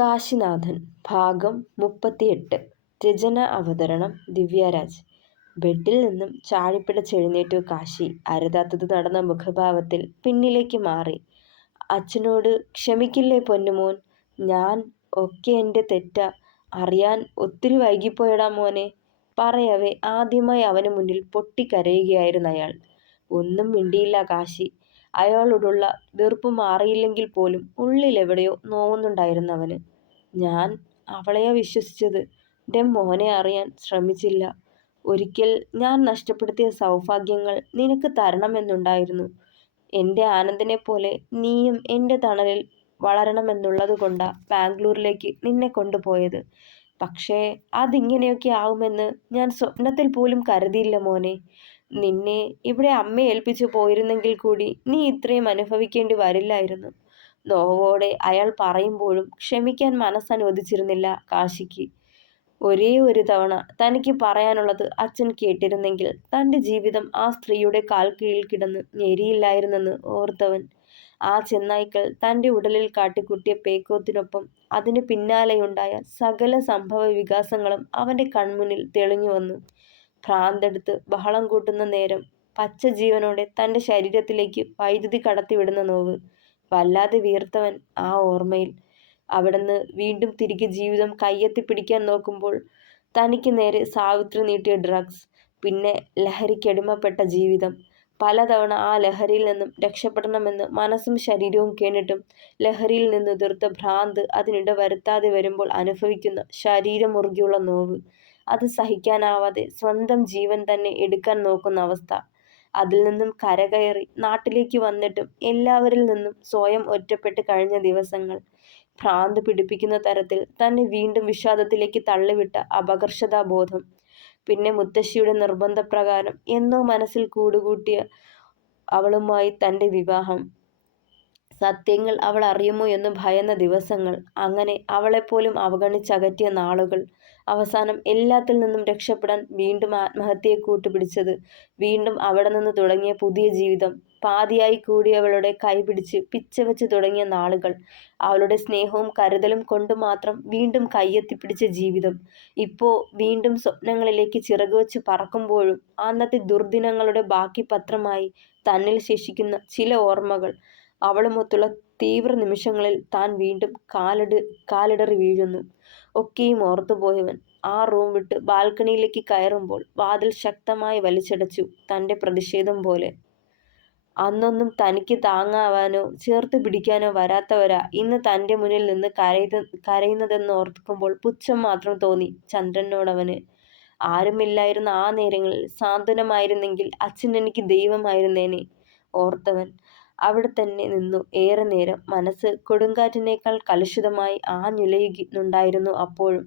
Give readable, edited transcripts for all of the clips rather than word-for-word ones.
കാശിനാഥൻ ഭാഗം 38. രചന അവതരണം ദിവ്യരാജ്. ബെഡിൽ നിന്നും ചാടിപ്പിടച്ചെഴുന്നേറ്റു കാശി. അരുതാത്തത് നടന്ന മുഖഭാവത്തിൽ പിന്നിലേക്ക് മാറി. അച്ഛനോട് ക്ഷമിക്കില്ലേ പൊന്നുമോൻ, ഞാൻ ഒക്കെ എൻ്റെ തെറ്റാ, അറിയാൻ ഒത്തിരി വൈകിപ്പോയടാ മോനെ. പറയവേ ആദ്യമായി അവന് മുന്നിൽ പൊട്ടിക്കരയുകയായിരുന്നു അയാൾ. ഒന്നും മിണ്ടിയില്ല കാശി. അയാളോടുള്ള വെറുപ്പ് മാറിയില്ലെങ്കിൽ പോലും ഉള്ളിലെവിടെയോ നോവുന്നുണ്ടായിരുന്നു അവന്. ഞാൻ അവളെയാ വിശ്വസിച്ചത്, എൻ്റെ മോനെ അറിയാൻ ശ്രമിച്ചില്ല. ഒരിക്കൽ ഞാൻ നഷ്ടപ്പെടുത്തിയ സൗഭാഗ്യങ്ങൾ നിനക്ക് തരണമെന്നുണ്ടായിരുന്നു. എൻ്റെ ആനന്ദിനെ പോലെ നീയും എൻ്റെ തണലിൽ വളരണമെന്നുള്ളത് കൊണ്ടാ ബാംഗ്ലൂരിലേക്ക് നിന്നെ കൊണ്ടുപോയത്. പക്ഷേ അതിങ്ങനെയൊക്കെ ആവുമെന്ന് ഞാൻ സ്വപ്നത്തിൽ പോലും കരുതിയില്ല മോനെ. നിന്നെ ഇവിടെ അമ്മയെ ഏൽപ്പിച്ചു പോയിരുന്നെങ്കിൽ കൂടി നീ ഇത്രയും അനുഭവിക്കേണ്ടി വരില്ലായിരുന്നു. നോവോടെ അയാൾ പറയുമ്പോഴും ക്ഷമിക്കാൻ മനസ്സനുവദിച്ചിരുന്നില്ല കാശിക്ക്. ഒരേ ഒരു തവണ തനിക്ക് പറയാനുള്ളത് അച്ഛൻ കേട്ടിരുന്നെങ്കിൽ തൻ്റെ ജീവിതം ആ സ്ത്രീയുടെ കാൽക്കീഴിൽ കിടന്ന് ഞെരിയില്ലായിരുന്നെന്ന് ഓർത്തവൻ. ആ ചെന്നായ്ക്കൾ തൻ്റെ ഉടലിൽ കാട്ടിക്കൂട്ടിയ പേക്കോത്തിനൊപ്പം അതിന് പിന്നാലെയുണ്ടായ സകല സംഭവ വികാസങ്ങളും അവൻ്റെ കൺമുന്നിൽ തെളിഞ്ഞു വന്നു. ഭ്രാന്തെടുത്ത് ബഹളം കൂട്ടുന്ന നേരം പച്ച ജീവനോടെ തൻ്റെ ശരീരത്തിലേക്ക് വൈദ്യുതി കടത്തിവിടുന്ന നോവ്. വല്ലാതെ വീർത്തവൻ ആ ഓർമ്മയിൽ. അവിടുന്ന് വീണ്ടും തിരികെ ജീവിതം കയ്യെത്തിപ്പിടിക്കാൻ നോക്കുമ്പോൾ തനിക്ക് നേരെ സാവിത്രി നീട്ടിയ ഡ്രഗ്സ്, പിന്നെ ലഹരിക്കടിമപ്പെട്ട ജീവിതം. പലതവണ ആ ലഹരിയിൽ നിന്നും രക്ഷപ്പെടണമെന്ന് മനസ്സും ശരീരവും കേണിട്ടും ലഹരിയിൽ നിന്നുതിർത്ത ഭ്രാന്ത് അതിനിട വരുത്താതെ വരുമ്പോൾ അനുഭവിക്കുന്ന ശരീരം മുറുകിയുള്ള നോവ്, അത് സഹിക്കാനാവാതെ സ്വന്തം ജീവൻ തന്നെ എടുക്കാൻ നോക്കുന്ന അവസ്ഥ. അതിൽ നിന്നും കരകയറി നാട്ടിലേക്ക് വന്നിട്ടും എല്ലാവരിൽ നിന്നും സ്വയം ഒറ്റപ്പെട്ട് കഴിഞ്ഞ ദിവസങ്ങൾ. ഭ്രാന്ത് പിടിപ്പിക്കുന്ന തരത്തിൽ തന്നെ വീണ്ടും വിഷാദത്തിലേക്ക് തള്ളിവിട്ട അപകർഷതാബോധം. പിന്നെ മുത്തശ്ശിയുടെ നിർബന്ധപ്രകാരം എന്നോ മനസ്സിൽ കൂടുകൂട്ടിയ അവളുമായി തൻ്റെ വിവാഹം. സത്യങ്ങൾ അവൾ അറിയുമോ എന്ന് ഭയന്ന ദിവസങ്ങൾ. അങ്ങനെ അവളെപ്പോലും അവഗണിച്ചകറ്റിയ നാളുകൾ. അവസാനം എല്ലാത്തിൽ നിന്നും രക്ഷപ്പെടാൻ വീണ്ടും ആത്മഹത്യയെ കൂട്ടുപിടിച്ചത്. വീണ്ടും അവിടെ നിന്ന് തുടങ്ങിയ പുതിയ ജീവിതം. പാതിയായി കൂടിയവളുടെ കൈപിടിച്ച് പിച്ചവെച്ച് തുടങ്ങിയ നാളുകൾ. അവളുടെ സ്നേഹവും കരുതലും കൊണ്ട് മാത്രം വീണ്ടും കയ്യെത്തിപ്പിടിച്ച ജീവിതം. ഇപ്പോൾ വീണ്ടും സ്വപ്നങ്ങളിലേക്ക് ചിറകുവെച്ച് പറക്കുമ്പോഴും അന്നത്തെ ദുർദിനങ്ങളുടെ ബാക്കി പത്രമായി തന്നിൽ ശേഷിക്കുന്ന ചില ഓർമ്മകൾ. അവളുമൊത്തുള്ള തീവ്ര നിമിഷങ്ങളിൽ താൻ വീണ്ടും കാലിടറി വീഴുന്നു. ഒക്കെയും ഓർത്തുപോയവൻ ആ റൂം വിട്ട് ബാൽക്കണിയിലേക്ക് കയറുമ്പോൾ വാതിൽ ശക്തമായി വലിച്ചടച്ചു. തൻ്റെ പ്രതിഷേധം പോലെ. അന്നൊന്നും തനിക്ക് താങ്ങാവാനോ ചേർത്ത് പിടിക്കാനോ വരാത്തവരാ ഇന്ന് തൻ്റെ മുന്നിൽ നിന്ന് കരയുന്നതെന്ന് ഓർക്കുമ്പോൾ പുച്ഛം മാത്രം തോന്നി ചന്ദ്രനോടവന്. ആരുമില്ലായിരുന്ന ആ നേരങ്ങളിൽ സാന്ത്വനമായിരുന്നെങ്കിൽ അച്ഛൻ എനിക്ക് ദൈവമായിരുന്നേനെ ഓർത്തവൻ. അവിടെ തന്നെ നിന്നു ഏറെ നേരം. മനസ്സ് കൊടുങ്കാറ്റിനേക്കാൾ കലുഷിതമായി ആഞ്ഞുലയുന്നുണ്ടായിരുന്നു അപ്പോഴും.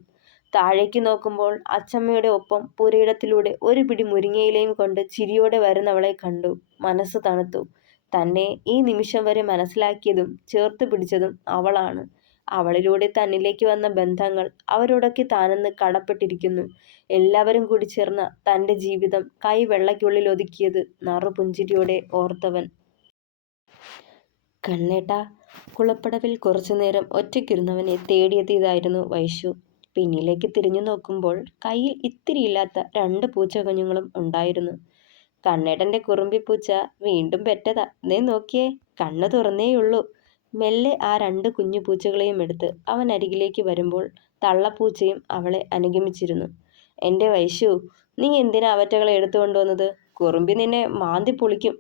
താഴേക്ക് നോക്കുമ്പോൾ അച്ചമ്മയുടെ ഒപ്പം പുരയിടത്തിലൂടെ ഒരു പിടി മുരിങ്ങയിലയും കൊണ്ട് ചിരിയോടെ വരുന്നവളെ കണ്ടു. മനസ്സ് തണുത്തു. തന്നെ ഈ നിമിഷം വരെ മനസ്സിലാക്കിയതും ചേർത്ത് പിടിച്ചതും അവളാണ്. അവളിലൂടെ തന്നിലേക്ക് വന്ന ബന്ധങ്ങൾ, അവരോടൊക്കെ താനെന്ന് കടപ്പെട്ടിരിക്കുന്നു. എല്ലാവരും കൂടി ചേർന്ന തൻ്റെ ജീവിതം കൈവെള്ളയ്ക്കുള്ളിൽ ഒതുക്കിയത് നറുപുഞ്ചിരിയോടെ ഓർത്തവൻ. കണ്ണേട്ടാ. കുളപ്പടവിൽ കുറച്ചുനേരം ഒറ്റയ്ക്കിരുന്നവനെ തേടിയെത്തിയതായിരുന്നു വൈശു. പിന്നിലേക്ക് തിരിഞ്ഞു നോക്കുമ്പോൾ കയ്യിൽ ഇത്തിരിയില്ലാത്ത 2 പൂച്ചകുഞ്ഞുങ്ങളും ഉണ്ടായിരുന്നു. കണ്ണേട്ടൻ്റെ കുറുമ്പിപ്പൂച്ച വീണ്ടും പെറ്റതാ. ദേ നോക്കിയേ, കണ്ണ് തുറന്നേയുള്ളൂ. മെല്ലെ ആ 2 കുഞ്ഞു പൂച്ചകളെയും എടുത്ത് അവൻ അരികിലേക്ക് വരുമ്പോൾ തള്ളപ്പൂച്ചയും അവളെ അനുഗമിച്ചിരുന്നു. എൻ്റെ വൈശു, നീ എന്തിനാ അവറ്റകളെ എടുത്തുകൊണ്ടുവന്നത്? കുറുമ്പി നിന്നെ മാന്തി പൊളിക്കും.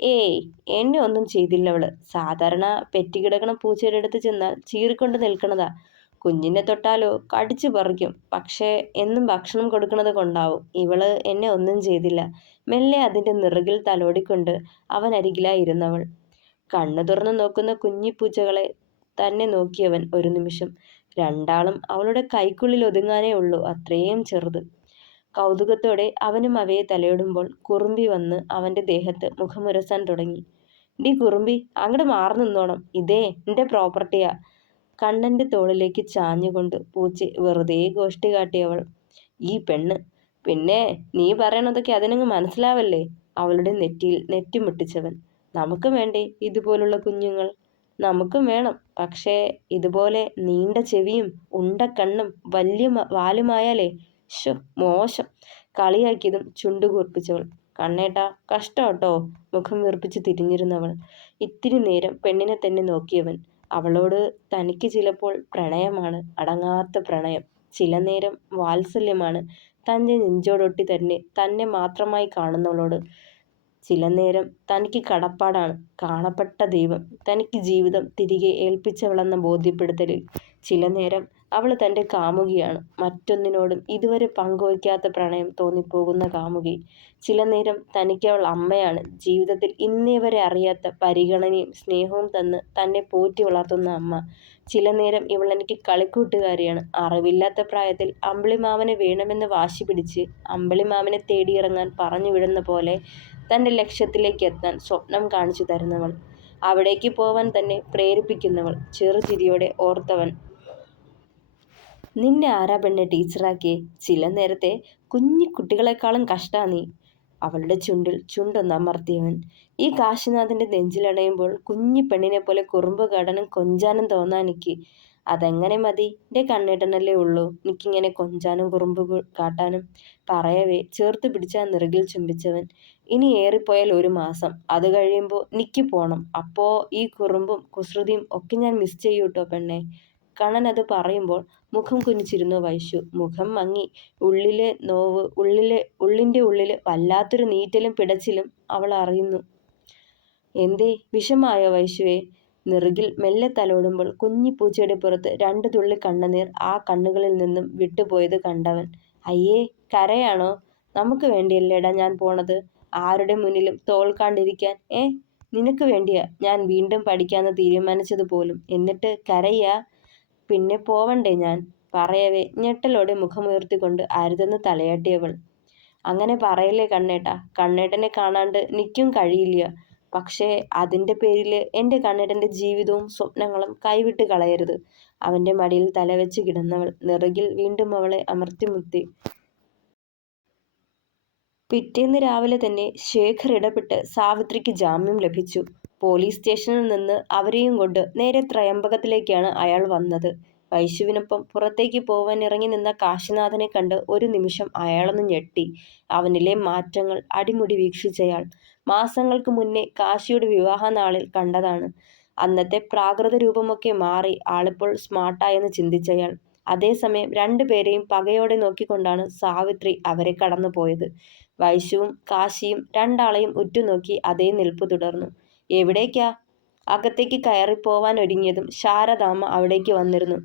ഏയ്, എന്നെ ഒന്നും ചെയ്തില്ലവള്. സാധാരണ പെറ്റുകിടക്കണ പൂച്ചയുടെ അടുത്ത് ചെന്നാൽ ചീറിക്കൊണ്ട് നിൽക്കണതാ. കുഞ്ഞിനെ തൊട്ടാലോ കടിച്ചു പറിക്കും. പക്ഷേ എന്നും ഭക്ഷണം കൊടുക്കുന്നത് കൊണ്ടാവും ഇവള് എന്നെ ഒന്നും ചെയ്തില്ല. മെല്ലെ അതിൻ്റെ നിറുകിൽ തലോടിക്കൊണ്ട് അവൻ അരികിലായിരുന്നവൾ. കണ്ണു തുറന്നു നോക്കുന്ന കുഞ്ഞിപ്പൂച്ചകളെ തന്നെ നോക്കിയവൻ ഒരു നിമിഷം. രണ്ടാളും അവളുടെ കൈക്കുള്ളിൽ ഒതുങ്ങാനേ ഉള്ളൂ, അത്രയും ചെറുത്. കൗതുകത്തോടെ അവനും അവയെ തലയിടുമ്പോൾ കുറുമ്പി വന്ന് അവൻ്റെ ദേഹത്ത് മുഖമുരസാൻ തുടങ്ങി. ഡി കുറുമ്പി, അങ്ങോട്ട് മാറി നിന്നോണം, ഇതേ എൻ്റെ പ്രോപ്പർട്ടിയാ. കണ്ണൻ്റെ തോളിലേക്ക് ചാഞ്ഞുകൊണ്ട് പൂച്ച വെറുതെ ഗോഷ്ടി കാട്ടിയവൾ. ഈ പെണ്ണ്. പിന്നെ നീ പറയണതൊക്കെ അതിനങ്ങ് മനസ്സിലാവല്ലേ? അവളുടെ നെറ്റിയിൽ നെറ്റിമുട്ടിച്ചവൻ. നമുക്ക് വേണ്ടേ ഇതുപോലുള്ള കുഞ്ഞുങ്ങൾ? നമുക്കും വേണം. പക്ഷേ ഇതുപോലെ നീണ്ട ചെവിയും ഉണ്ടക്കണ്ണും വലിയ വാലുമായാലേ മോശം. കളിയാക്കിയതും ചുണ്ടു കൂർപ്പിച്ചവൾ. കണ്ണേട്ടാ, കഷ്ടോട്ടോ. മുഖം വീർപ്പിച്ച് തിരിഞ്ഞിരുന്നവൾ. ഇത്തിരി നേരം പെണ്ണിനെ തന്നെ നോക്കിയവൻ. അവളോട് തനിക്ക് ചിലപ്പോൾ പ്രണയമാണ്, അടങ്ങാത്ത പ്രണയം. ചില നേരം വാത്സല്യമാണ്, തൻ്റെ നെഞ്ചോടൊട്ടി തന്നെ മാത്രമായി കാണുന്നവളോട്. ചില നേരം തനിക്ക് കടപ്പാടാണ്, കാണപ്പെട്ട ദൈവം തനിക്ക് ജീവിതം തിരികെ ഏൽപ്പിച്ചവളെന്ന ബോധ്യപ്പെടുത്തലിൽ. ചില നേരം അവൾ തൻ്റെ കാമുകിയാണ്, മറ്റൊന്നിനോടും ഇതുവരെ പങ്കുവയ്ക്കാത്ത പ്രണയം തോന്നിപ്പോകുന്ന കാമുകി. ചില നേരം തനിക്കവൾ അമ്മയാണ്, ജീവിതത്തിൽ ഇന്നേ വരെ അറിയാത്ത പരിഗണനയും സ്നേഹവും തന്ന് തന്നെ പോറ്റി വളർത്തുന്ന അമ്മ. ചില നേരം ഇവൾ എനിക്ക് കളിക്കൂട്ടുകാരിയാണ്, അറിവില്ലാത്ത പ്രായത്തിൽ അമ്പിളിമാമനെ വേണമെന്ന് വാശി പിടിച്ച് അമ്പിളിമാമനെ തേടിയിറങ്ങാൻ പറഞ്ഞു വിടുന്ന പോലെ തൻ്റെ ലക്ഷ്യത്തിലേക്ക് എത്താൻ സ്വപ്നം കാണിച്ചു തരുന്നവൾ, അവിടേക്ക് പോവാൻ തന്നെ പ്രേരിപ്പിക്കുന്നവൾ. ചെറുചിരിയോടെ ഓർത്തവൻ. നിന്നെ ആരാ പെണ്ണെ ടീച്ചറാക്കിയേ? ചില നേരത്തെ കുഞ്ഞിക്കുട്ടികളെക്കാളും കഷ്ടാ നീ. അവളുടെ ചുണ്ടിൽ ചുണ്ടൊന്നമർത്തിയവൻ. ഈ കാശിനാഥൻ്റെ നെഞ്ചിലണയുമ്പോൾ കുഞ്ഞി പെണ്ണിനെ പോലെ കുറുമ്പ് കാട്ടാനും കൊഞ്ചാനും തോന്നാനിക്ക്. അതെങ്ങനെ മതി? എൻ്റെ കണ്ണേട്ടനല്ലേ ഉള്ളൂ എനിക്കിങ്ങനെ കൊഞ്ചാനും കുറുമ്പ് കാട്ടാനും. പറയവേ ചേർത്ത് പിടിച്ച നെറുകിൽ ചുംബിച്ചവൻ. ഇനി ഏറിപ്പോയാൽ 1 മാസം, അത് കഴിയുമ്പോൾ എനിക്ക് പോണം. അപ്പോ ഈ കുറുമ്പും കുസൃതിയും ഒക്കെ ഞാൻ മിസ് ചെയ്യൂട്ടോ പെണ്ണെ. കണ്ണൻ അത് പറയുമ്പോൾ മുഖം കുനിച്ചിരുന്നു വൈശു. മുഖം മങ്ങി. ഉള്ളിലെ നോവ്, ഉള്ളിൻ്റെ ഉള്ളിൽ വല്ലാത്തൊരു നീറ്റലും പിടച്ചിലും അവൾ അറിയുന്നു. എന്തേ, വിഷമായോ വൈശുവേ? നെറുകിൽ മെല്ലെ തലോടുമ്പോൾ കുഞ്ഞിപ്പൂച്ചയുടെ പുറത്ത് 2 തുള്ളി കണ്ണുനീർ ആ കണ്ണുകളിൽ നിന്നും വിട്ടുപോയത് കണ്ടവൻ. അയ്യേ, കരയാണോ? നമുക്ക് വേണ്ടിയല്ലേടാ ഞാൻ പോണത്, ആരുടെ മുന്നിലും തോൽക്കാണ്ടിരിക്കാൻ. നിനക്ക് വേണ്ടിയാ ഞാൻ വീണ്ടും പഠിക്കാന്ന് തീരുമാനിച്ചത് പോലും, എന്നിട്ട് കരയാ? പിന്നെ പോവണ്ടേ ഞാൻ? പറയവേ ഞെട്ടലോടെ മുഖമുയർത്തിക്കൊണ്ട് അരുതെന്ന് തലയാട്ടിയവൾ. അങ്ങനെ പറയല്ലേ കണ്ണേട്ടാ, കണ്ണേട്ടനെ കാണാണ്ട് നിൽക്കും കഴിയില്ല. പക്ഷേ അതിൻ്റെ പേരിൽ എൻ്റെ കണ്ണേട്ടൻ്റെ ജീവിതവും സ്വപ്നങ്ങളും കൈവിട്ട് കളയരുത്. അവൻ്റെ മടിയിൽ തലവെച്ച് കിടന്നവൾ നെറുകിൽ വീണ്ടും അവളെ അമർത്തിമുത്തി. പിറ്റേന്ന് രാവിലെ തന്നെ ശേഖർ ഇടപെട്ട് സാവിത്രിക്ക് ജാമ്യം ലഭിച്ചു. പോലീസ് സ്റ്റേഷനിൽ നിന്ന് അവരെയും കൊണ്ട് നേരെ ത്രയംബകത്തിലേക്കാണ് അയാൾ വന്നത്. വൈശുവിനൊപ്പം പുറത്തേക്ക് പോവാൻ ഇറങ്ങി നിന്ന കാശിനാഥനെ കണ്ട് ഒരു നിമിഷം അയാളൊന്ന് ഞെട്ടി. അവനിലെ മാറ്റങ്ങൾ അടിമുടി വീക്ഷിച്ചയാൾ. മാസങ്ങൾക്ക് മുന്നേ കാശിയുടെ വിവാഹ നാളിൽ കണ്ടതാണ്. അന്നത്തെ പ്രാകൃത രൂപമൊക്കെ മാറി ആളിപ്പോൾ സ്മാർട്ടായെന്ന് ചിന്തിച്ചയാൾ. അതേസമയം 2 പേരെയും പകയോടെ നോക്കിക്കൊണ്ടാണ് സാവിത്രി അവരെ കടന്നു പോയത്. വൈശുവും കാശിയും 2 ആളെയും ഉറ്റുനോക്കി അതേ നിൽപ്പ് തുടർന്നു. എവിടേക്കാ? അകത്തേക്ക് കയറിപ്പോവാൻ ഒരുങ്ങിയതും ശാരദാമ്മ അവിടേക്ക് വന്നിരുന്നു.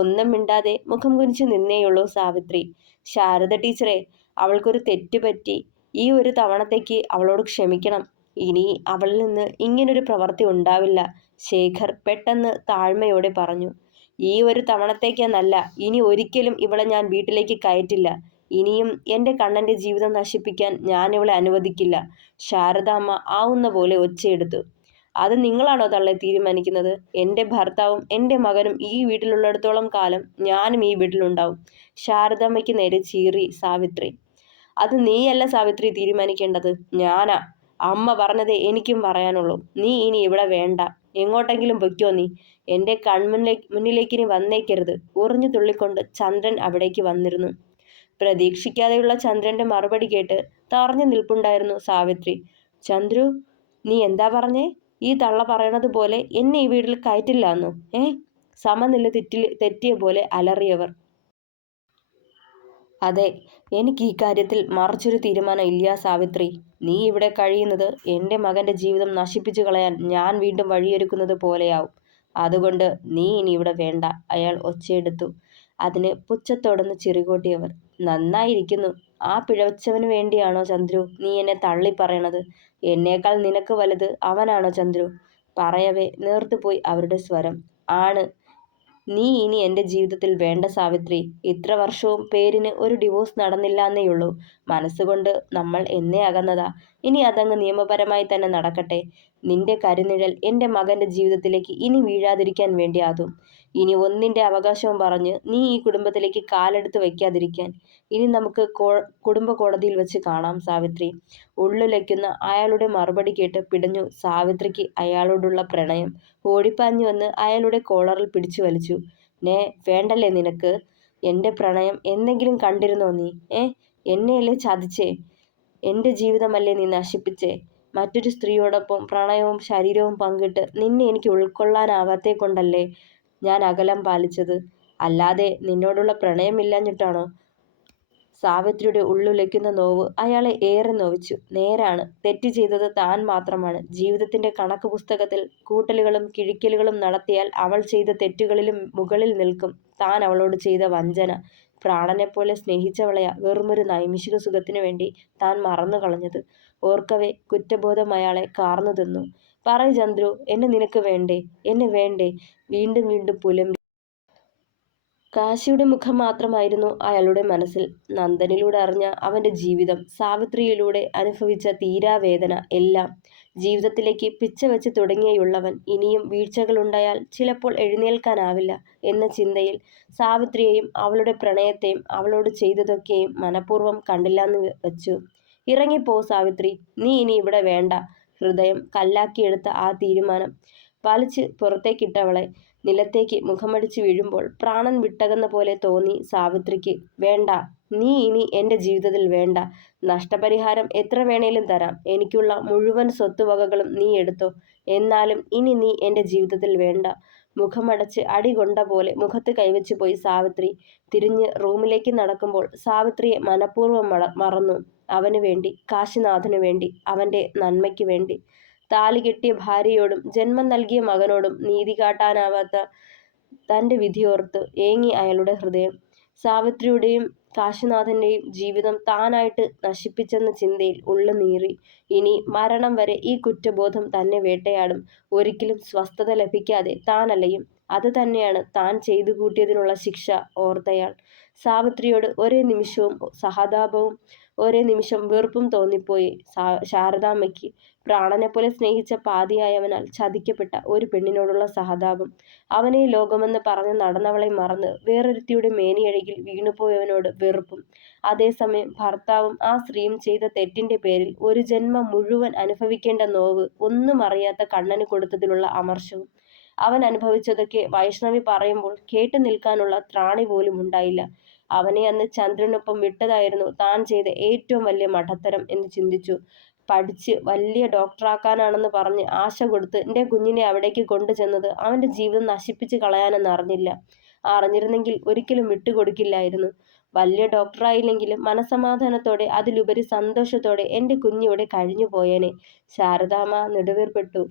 ഒന്നും മിണ്ടാതെ മുഖം കുനിച്ച് നിന്നേയുള്ളൂ സാവിത്രി. ശാരദ ടീച്ചറെ, അവൾക്കൊരു തെറ്റ് പറ്റി. ഈ ഒരു തവണത്തേക്ക് അവളോട് ക്ഷമിക്കണം. ഇനി അവളിൽ നിന്ന് ഇങ്ങനൊരു പ്രവൃത്തി ഉണ്ടാവില്ല, ശേഖർ പെട്ടെന്ന് താഴ്മയോടെ പറഞ്ഞു. ഈ ഒരു തവണത്തേക്കെന്നല്ല, ഇനി ഒരിക്കലും ഇവളെ ഞാൻ വീട്ടിലേക്ക് കയറ്റില്ല. ഇനിയും എൻ്റെ കണ്ണൻ്റെ ജീവിതം നശിപ്പിക്കാൻ ഞാനിവളെ അനുവദിക്കില്ല. ശാരദാമ്മ ആവുന്ന പോലെ ഒച്ചയെടുത്തു. അത് നിങ്ങളാണോ തള്ളെ തീരുമാനിക്കുന്നത്? എൻ്റെ ഭർത്താവും എൻ്റെ മകനും ഈ വീട്ടിലുള്ളിടത്തോളം കാലം ഞാനും ഈ വീട്ടിലുണ്ടാവും. ശാരദാമ്മയ്ക്ക് നേരെ ചീറി സാവിത്രി. അത് നീയല്ല സാവിത്രി തീരുമാനിക്കേണ്ടത്, ഞാനാ. അമ്മ പറഞ്ഞതേ എനിക്കും പറയാനുള്ളൂ. നീ ഇനി ഇവിടെ വേണ്ട, എങ്ങോട്ടെങ്കിലും പൊയ്ക്കോ നീ. എൻ്റെ മുന്നിലേക്ക് ഇനി വന്നേക്കരുത്. ഉറഞ്ഞു തുള്ളിക്കൊണ്ട് ചന്ദ്രൻ അവിടേക്ക് വന്നിരുന്നു. പ്രതീക്ഷിക്കാതെയുള്ള ചന്ദ്രന്റെ മറുപടി കേട്ട് തറഞ്ഞു നിൽപ്പുണ്ടായിരുന്നു സാവിത്രി. ചന്ദ്രു, നീ എന്താ പറഞ്ഞേ? ഈ തള്ള പറയണത് പോലെ എന്നെ ഈ വീട്ടിൽ കയറ്റില്ലാന്നോ? സമനില തെറ്റിയ പോലെ അലറിയവർ. അതെ, എനിക്ക് ഈ കാര്യത്തിൽ മറിച്ചൊരു തീരുമാനം ഇല്ല സാവിത്രി. നീ ഇവിടെ കഴിയുന്നത് എൻ്റെ മകൻ്റെ ജീവിതം നശിപ്പിച്ചു കളയാൻ ഞാൻ വീണ്ടും വഴിയൊരുക്കുന്നത് പോലെയാവും. അതുകൊണ്ട് നീ ഇനി ഇവിടെ വേണ്ട, അയാൾ ഒച്ചയെടുത്തു. അതിന് പുച്ഛത്തോടൊന്ന് ചിറികൂട്ടിയവർ. നന്നായിരിക്കുന്നു. ആ പിഴച്ചവന് വേണ്ടിയാണോ ചന്ദ്രു നീ എന്നെ തള്ളി പറയണത്? എന്നേക്കാൾ നിനക്ക് വലുത് അവനാണോ ചന്ദ്രു? പറയവേ നേർത്തുപോയി അവരുടെ സ്വരം. ആണ്. നീ ഇനി എൻ്റെ ജീവിതത്തിൽ വേണ്ട സാവിത്രി. ഇത്ര വർഷവും പേരിന് ഒരു ഡിവോഴ്സ് നടന്നില്ലാന്നേയുള്ളൂ. മനസ്സുകൊണ്ട് നമ്മൾ എന്നേ അകന്നതാ. ഇനി അതങ്ങ് നിയമപരമായി തന്നെ നടക്കട്ടെ. നിന്റെ കരുനിഴൽ എൻ്റെ മകൻ്റെ ജീവിതത്തിലേക്ക് ഇനി വീഴാതിരിക്കാൻ വേണ്ടി. അതും ഇനി ഒന്നിൻ്റെ അവകാശവും പറഞ്ഞ് നീ ഈ കുടുംബത്തിലേക്ക് കാലെടുത്ത് വയ്ക്കാതിരിക്കാൻ. ഇനി നമുക്ക് കുടുംബ കോടതിയിൽ വെച്ച് കാണാം സാവിത്രി. ഉള്ളുലയ്ക്കുന്ന അയാളുടെ മറുപടി കേട്ട് പിടഞ്ഞു സാവിത്രിക്ക് അയാളോടുള്ള പ്രണയം. ഓടിപ്പാഞ്ഞു വന്ന് അയാളുടെ കോളറിൽ പിടിച്ചു വലിച്ചു. വേണ്ടല്ലേ നിനക്ക് എൻ്റെ പ്രണയം? എന്തെങ്കിലും കണ്ടിരുന്നോ നീ? എന്നെയല്ലേ ചതിച്ചേ? എൻ്റെ ജീവിതമല്ലേ നീ നശിപ്പിച്ചേ? മറ്റൊരു സ്ത്രീയോടൊപ്പം പ്രണയവും ശരീരവും പങ്കിട്ട് നിന്നെ എനിക്ക് ഉൾക്കൊള്ളാനാവാത്തേ കൊണ്ടല്ലേ ഞാൻ അകലം പാലിച്ചത്. അല്ലാതെ നിന്നോടുള്ള പ്രണയമില്ലാഞ്ഞിട്ടാണോ? സാവിത്രിയുടെ ഉള്ളുലയ്ക്കുന്ന നോവ് അയാളെ ഏറെ നോവിച്ചു. നേരാണ്, തെറ്റ് ചെയ്തത് താൻ മാത്രമാണ്. ജീവിതത്തിന്റെ കണക്ക് പുസ്തകത്തിൽ കൂട്ടലുകളും കിഴിക്കലുകളും നടത്തിയാൽ അവൾ ചെയ്ത തെറ്റുകളിലും മുകളിൽ നിൽക്കും താൻ അവളോട് ചെയ്ത വഞ്ചന. പ്രാണനെപ്പോലെ സ്നേഹിച്ചവളെയാ വെറുമൊരു നൈമിഷിക സുഖത്തിനു വേണ്ടി താൻ മറന്നു കളഞ്ഞത്. ഓർക്കവേ കുറ്റബോധം അയാളെ കാർന്നു തിന്നു. പറയ് ചന്ദ്രു, എന്നെ നിനക്ക് വേണ്ടേ? എന്നെ വേണ്ടേ? വീണ്ടും വീണ്ടും പുലമ്പി. കാശിയുടെ മുഖം മാത്രമായിരുന്നു അയാളുടെ മനസ്സിൽ. നന്ദനിലൂടെ അറിഞ്ഞ അവന്റെ ജീവിതം, സാവിത്രിയിലൂടെ അനുഭവിച്ച തീരാവേദന എല്ലാം ജീവിതത്തിലേക്ക് പിച്ചവെച്ച് തുടങ്ങിയുള്ളവൻ ഇനിയും വീഴ്ചകളുണ്ടായാൽ ചിലപ്പോൾ എഴുന്നേൽക്കാനാവില്ല എന്ന ചിന്തയിൽ സാവിത്രിയെയും അവളുടെ പ്രണയത്തെയും അവളോട് ചെയ്തതൊക്കെയും മനഃപൂർവ്വം കണ്ടില്ലാന്ന് വെച്ചു. ഇറങ്ങിപ്പോ സാവിത്രി, നീ ഇനി ഇവിടെ വേണ്ട. ഹൃദയം കല്ലാക്കിയെടുത്ത ആ തീരുമാനം വലിച്ച് പുറത്തേക്കിട്ടവളെ നിലത്തേക്ക് മുഖമടിച്ച് വീഴുമ്പോൾ പ്രാണൻ വിട്ടകന്ന പോലെ തോന്നി സാവിത്രിക്ക്. വേണ്ട, നീ ഇനി എൻ്റെ ജീവിതത്തിൽ വേണ്ട. നഷ്ടപരിഹാരം എത്ര വേണേലും തരാം. എനിക്കുള്ള മുഴുവൻ സ്വത്തുവകകളും നീ എടുത്തോ. എന്നാലും ഇനി നീ എൻ്റെ ജീവിതത്തിൽ വേണ്ട. മുഖമടച്ച് അടികൊണ്ട പോലെ മുഖത്ത് കൈവച്ചു പോയി സാവിത്രി. തിരിഞ്ഞ് റൂമിലേക്ക് നടക്കുമ്പോൾ സാവിത്രിയെ മനഃപൂർവ്വം മറന്നു. അവന് വേണ്ടി, കാശിനാഥനു വേണ്ടി, അവൻ്റെ നന്മയ്ക്ക് വേണ്ടി. താലി കെട്ടിയ ഭാര്യയോടും ജന്മം നൽകിയ മകനോടും നീതി കാട്ടാനാവാത്ത തൻ്റെ വിധിയോർത്ത് ഏങ്ങി അയാളുടെ ഹൃദയം. സാവിത്രിയുടെയും കാശിനാഥൻ്റെയും ജീവിതം താനായിട്ട് നശിപ്പിച്ചെന്ന ചിന്തയിൽ ഉള്ളു നീറി. ഇനി മരണം വരെ ഈ കുറ്റബോധം തന്നെ വേട്ടയാടും. ഒരിക്കലും സ്വസ്ഥത ലഭിക്കാതെ താൻ അലയും. അത് തന്നെയാണ് താൻ ചെയ്തു കൂട്ടിയതിനുള്ള ശിക്ഷ ഓർത്തയാൾ. സാവിത്രിയോട് ഒരേ നിമിഷവും സഹതാപവും ഒരേ നിമിഷം വെറുപ്പും തോന്നിപ്പോയി ശാരദാമ്മയ്ക്ക്. പ്രാണനെപ്പോലെ സ്നേഹിച്ച പാതിയായവനാൽ ചതിക്കപ്പെട്ട ഒരു പെണ്ണിനോടുള്ള സഹതാപം. അവനെ ലോകമെന്ന് പറഞ്ഞ് നടന്നവളെ മറന്ന് വേറൊരുത്തിയുടെ മേനിയഴകിൽ വീണുപോയവനോട് വെറുപ്പും. അതേസമയം ഭർത്താവും ആ സ്ത്രീയും ചെയ്ത തെറ്റിന്റെ പേരിൽ ഒരു ജന്മം മുഴുവൻ അനുഭവിക്കേണ്ട നോവ് ഒന്നും അറിയാത്ത കണ്ണന് കൊടുത്തതിലുള്ള അമർഷവും. അവൻ അനുഭവിച്ചതൊക്കെ വൈഷ്ണവി പറയുമ്പോൾ കേട്ടു നിൽക്കാനുള്ള ത്രാണി പോലും ഉണ്ടായില്ല. അവനെ അന്ന് ചന്ദ്രനൊപ്പം വിട്ടതായിരുന്നു താൻ ചെയ്ത ഏറ്റവും വലിയ മഠത്തരം എന്ന് ചിന്തിച്ചു. പഠിച്ച് വലിയ ഡോക്ടറാക്കാനാണെന്ന് പറഞ്ഞ് ആശ കൊടുത്ത് എൻ്റെ കുഞ്ഞിനെ അവിടേക്ക് കൊണ്ടുചെന്നത് അവൻ്റെ ജീവിതം നശിപ്പിച്ച് കളയാനെന്ന് അറിഞ്ഞില്ല. അറിഞ്ഞിരുന്നെങ്കിൽ ഒരിക്കലും വിട്ടുകൊടുക്കില്ലായിരുന്നു. വലിയ ഡോക്ടറായില്ലെങ്കിലും മനസമാധാനത്തോടെ, അതിലുപരി സന്തോഷത്തോടെ എൻ്റെ കുഞ്ഞിവിടെ കഴിഞ്ഞു പോയേനെ. ശാരദാമ്മ നെടുവീർപ്പെട്ടു.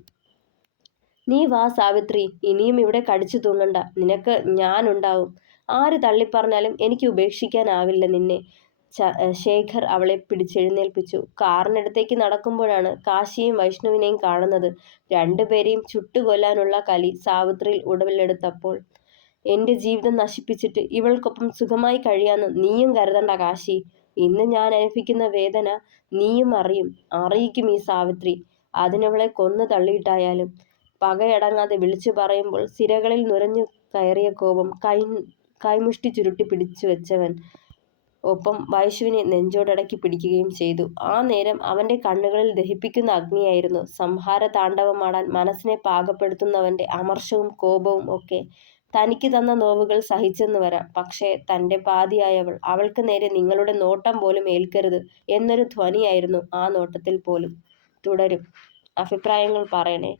നീ വാ സാവിത്രി, ഇനിയും ഇവിടെ കടിച്ചു തൂങ്ങണ്ട. നിനക്ക് ഞാനുണ്ടാവും. ആര് തള്ളിപ്പറഞ്ഞാലും എനിക്ക് ഉപേക്ഷിക്കാനാവില്ല നിന്നെ. ശേഖർ അവളെ പിടിച്ചെഴുന്നേൽപ്പിച്ചു. കാറിനടുത്തേക്ക് നടക്കുമ്പോഴാണ് കാശിയെയും വൈഷ്ണവിനെയും കാണുന്നത്. രണ്ടുപേരെയും ചുട്ടുകൊല്ലാനുള്ള കലി സാവിത്രിയിൽ ഉടലെടുത്തപ്പോൾ. എൻ്റെ ജീവിതം നശിപ്പിച്ചിട്ട് ഇവൾക്കൊപ്പം സുഖമായി കഴിയാന്ന് നീയും കരുതണ്ട കാശി. ഇന്ന് ഞാൻ അനുഭവിക്കുന്ന വേദന നീയും അറിയിക്കും ഈ സാവിത്രി. അതിനവളെ കൊന്നു തള്ളിയിട്ടായാലും. പകയടങ്ങാതെ വിളിച്ചു പറയുമ്പോൾ സിരകളിൽ നുരഞ്ഞു കയറിയ കോപം കൈമുഷ്ടി ചുരുട്ടി പിടിച്ചു വെച്ചവൻ ഒപ്പം വൈശുവിനെ നെഞ്ചോടടക്കി പിടിക്കുകയും ചെയ്തു. ആ നേരം അവൻ്റെ കണ്ണുകളിൽ ദഹിപ്പിക്കുന്ന അഗ്നിയായിരുന്നു. സംഹാര താണ്ഡവമാടാൻ മനസ്സിനെ പാകപ്പെടുത്തുന്നവൻ്റെ അമർഷവും കോപവും ഒക്കെ. തനിക്ക് തന്ന നോവുകൾ സഹിച്ചെന്ന് വരാം, പക്ഷേ തൻ്റെ പാതിയായവൾ, അവൾക്ക് നേരെ നിങ്ങളുടെ നോട്ടം പോലും ഏൽക്കരുത് എന്നൊരു ധ്വനിയായിരുന്നു ആ നോട്ടത്തിൽ പോലും. തുടരും. അഭിപ്രായങ്ങൾ പറയണേ.